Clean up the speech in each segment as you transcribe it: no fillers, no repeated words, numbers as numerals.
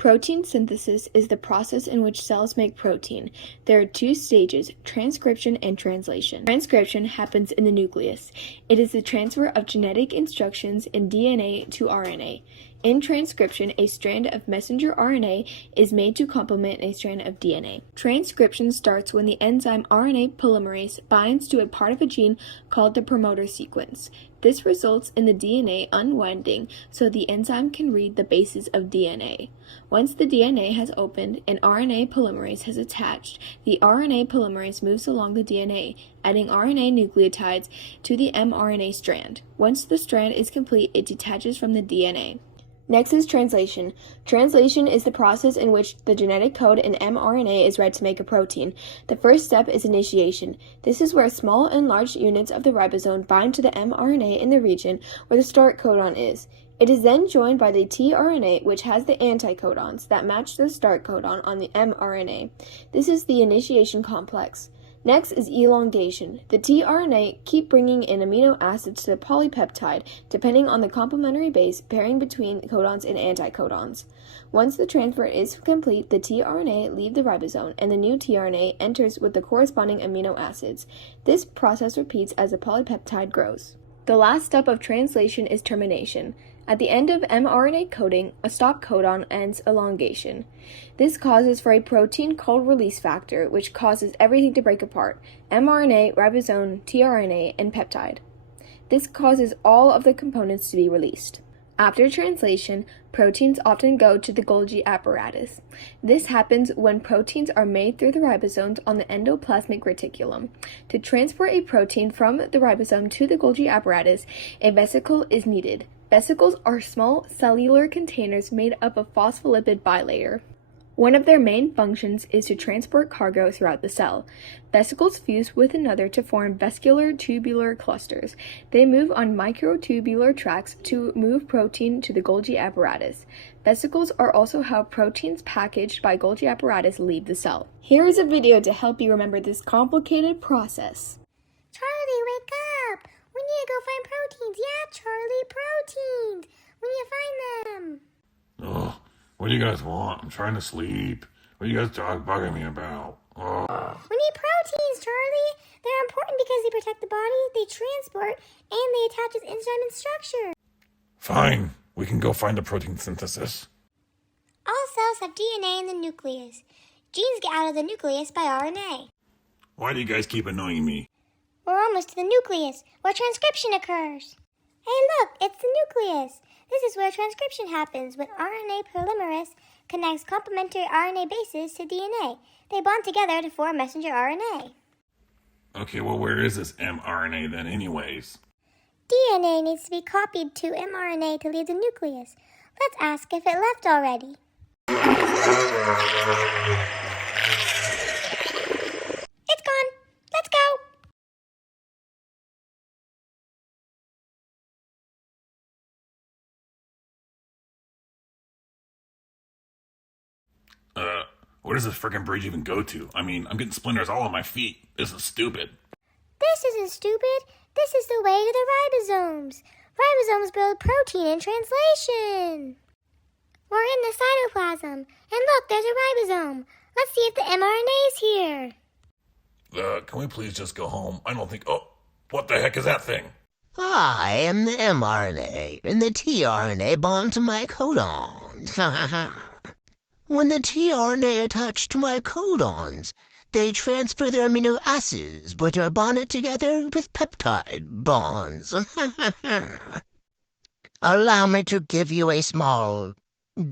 Protein synthesis is the process in which cells make protein. There are two stages, transcription and translation. Transcription happens in the nucleus. It is the transfer of genetic instructions in DNA to RNA. In transcription, a strand of messenger RNA is made to complement a strand of DNA. Transcription starts when the enzyme RNA polymerase binds to a part of a gene called the promoter sequence. This results in the DNA unwinding so the enzyme can read the bases of DNA. Once the DNA has opened and RNA polymerase has attached, the RNA polymerase moves along the DNA, adding RNA nucleotides to the mRNA strand. Once the strand is complete, it detaches from the DNA. Next is translation. Translation is the process in which the genetic code in mRNA is read to make a protein. The first step is initiation. This is where small and large units of the ribosome bind to the mRNA in the region where the start codon is. It is then joined by the tRNA, which has the anticodons that match the start codon on the mRNA. This is the initiation complex. Next is elongation. The tRNA keep bringing in amino acids to the polypeptide, depending on the complementary base pairing between codons and anticodons. Once the transfer is complete, the tRNA leave the ribosome, and the new tRNA enters with the corresponding amino acids. This process repeats as the polypeptide grows. The last step of translation is termination. At the end of mRNA coding, a stop codon ends elongation. This causes for a protein called release factor, which causes everything to break apart: mRNA, ribosome, tRNA, and peptide. This causes all of the components to be released. After translation, proteins often go to the Golgi apparatus. This happens when proteins are made through the ribosomes on the endoplasmic reticulum. To transport a protein from the ribosome to the Golgi apparatus, a vesicle is needed. Vesicles are small cellular containers made up of phospholipid bilayer. One of their main functions is to transport cargo throughout the cell. Vesicles fuse with another to form vesicular tubular clusters. They move on microtubular tracks to move protein to the Golgi apparatus. Vesicles are also how proteins packaged by Golgi apparatus leave the cell. Here is a video to help you remember this complicated process. Charlie, wake up! We need to go find proteins. Yeah, Charlie, proteins. We need to find them. Ugh, what do you guys want? I'm trying to sleep. What are you guys bugging me about? Ugh. We need proteins, Charlie. They're important because they protect the body, they transport, and they attach its enzyme and structure. Fine, we can go find the protein synthesis. All cells have DNA in the nucleus. Genes get out of the nucleus by RNA. Why do you guys keep annoying me? We're almost to the nucleus, where transcription occurs. Hey look, it's the nucleus. This is where transcription happens when RNA polymerase connects complementary RNA bases to DNA. They bond together to form messenger RNA. Okay, well, where is this mRNA then anyways? DNA needs to be copied to mRNA to leave the nucleus. Let's ask if it left already. It's gone. Let's go. Where does this frickin' bridge even go to? I mean, I'm getting splinters all on my feet. This is stupid. This isn't stupid. This is the way to the ribosomes. Ribosomes build protein in translation. We're in the cytoplasm. And look, there's a ribosome. Let's see if the mRNA is here. Can we please just go home? I don't think... Oh, what the heck is that thing? I am the mRNA, and the tRNA bond to my codons. When the tRNA attach to my codons, they transfer their amino acids, but are bonded together with peptide bonds. Allow me to give you a small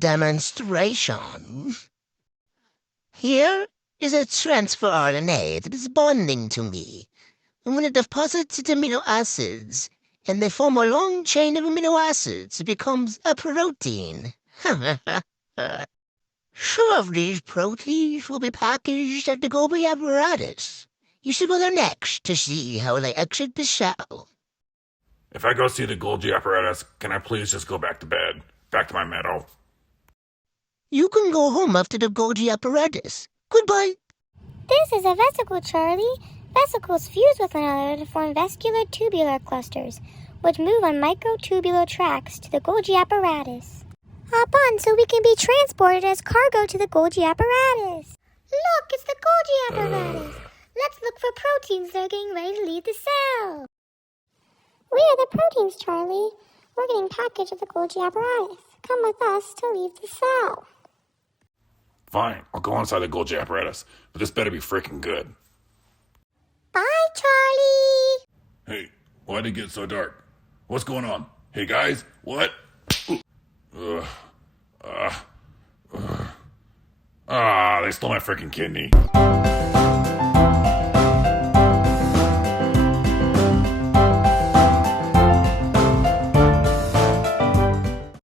demonstration. Here is a transfer RNA that is bonding to me. And when it deposits its amino acids, and they form a long chain of amino acids, it becomes a protein. Some of these proteins will be packaged at the Golgi apparatus. You should go there next to see how they exit the cell. If I go see the Golgi apparatus, can I please just go back to bed? Back to my meadow? You can go home after the Golgi apparatus. Goodbye. This is a vesicle, Charlie. Vesicles fuse with one another to form vesicular tubular clusters, which move on microtubular tracks to the Golgi apparatus. Hop on so we can be transported as cargo to the Golgi apparatus. Look, it's the Golgi apparatus. Let's look for proteins that are getting ready to leave the cell. We are the proteins, Charlie. We're getting packaged at the Golgi apparatus. Come with us to leave the cell. Fine, I'll go inside the Golgi apparatus, but this better be freaking good. Bye, Charlie. Hey, why'd it get so dark? What's going on? Hey guys, what? They stole my freaking kidney.